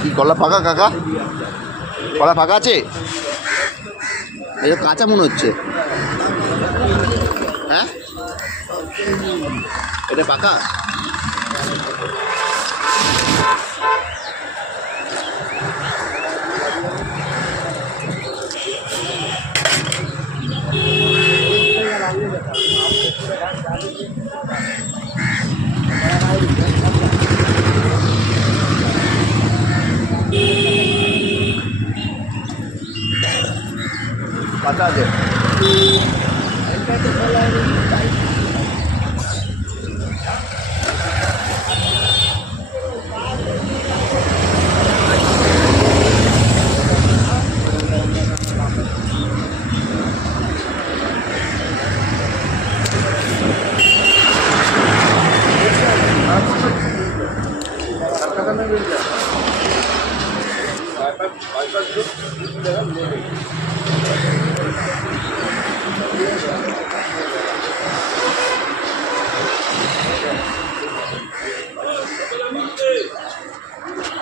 কি কলা পাকা কাকা? কলা পাকা আছে? এটা কাঁচা মনে হচ্ছে। হ্যাঁ, এটা পাকা? কাঁচা আছে।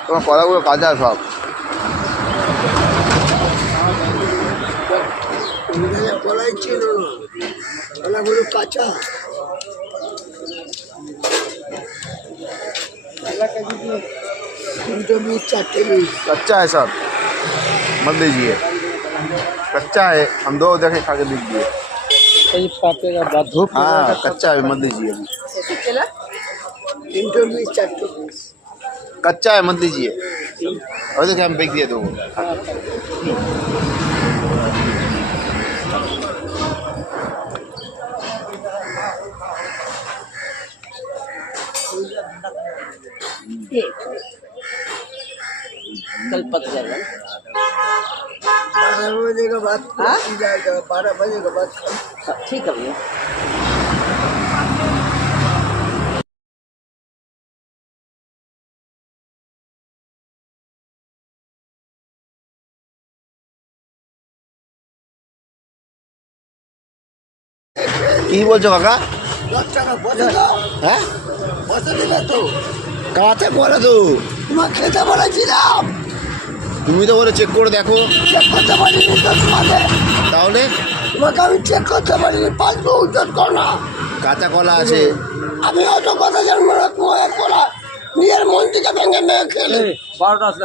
তোমার কলাগুলো কাঁচা সব। কলাই ছিল, কলাগুলো কাঁচা। कच्चा है सब, मत दीजिए। कच्चा है, हम दो देखे खा के दीजिए। हाँ कच्चा है, मत दीजिए। कच्चा है, मत दीजिए। और देखिए हम बेच दिए दो। कल पक जाएगा। 12 बजे के बाद जाएगा, 12 बजे के बाद। ठीक है भैया। কি বলছো কাকা? 10 টাকা পয়সা দাও। হ্যাঁ, পয়সা দিলে তো কাঁচা কলা তো। তোমার খেতে বলেছিলাম, তুমি তো বলে চেক করে দেখো। চেক করতে পারিনি তো তোমাকে। তাহলে তোমাকে আমি চেক করতে পারিনি, পাসবুক উদ্ধার কর না। কাঁচা কলা আছে। আমি অত কথা জানবো না, তোমার করা নিজের মন থেকে ভেঙে মেয়ে খেলে।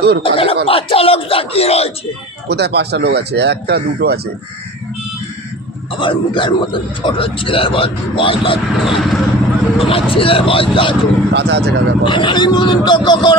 দূর, কাঁচা এখানে কলা। 5টা লোক তাকিয়ে রয়েছে। কোথায় 5টা লোক আছে? একটা দুটো আছে। আমার মুখের মতো ছোট ছেলের বয়স আছে, আমার ছেলের বয়স আছে। কাঁচা আছে কাকা কলা। এই মতন তর্ক করো।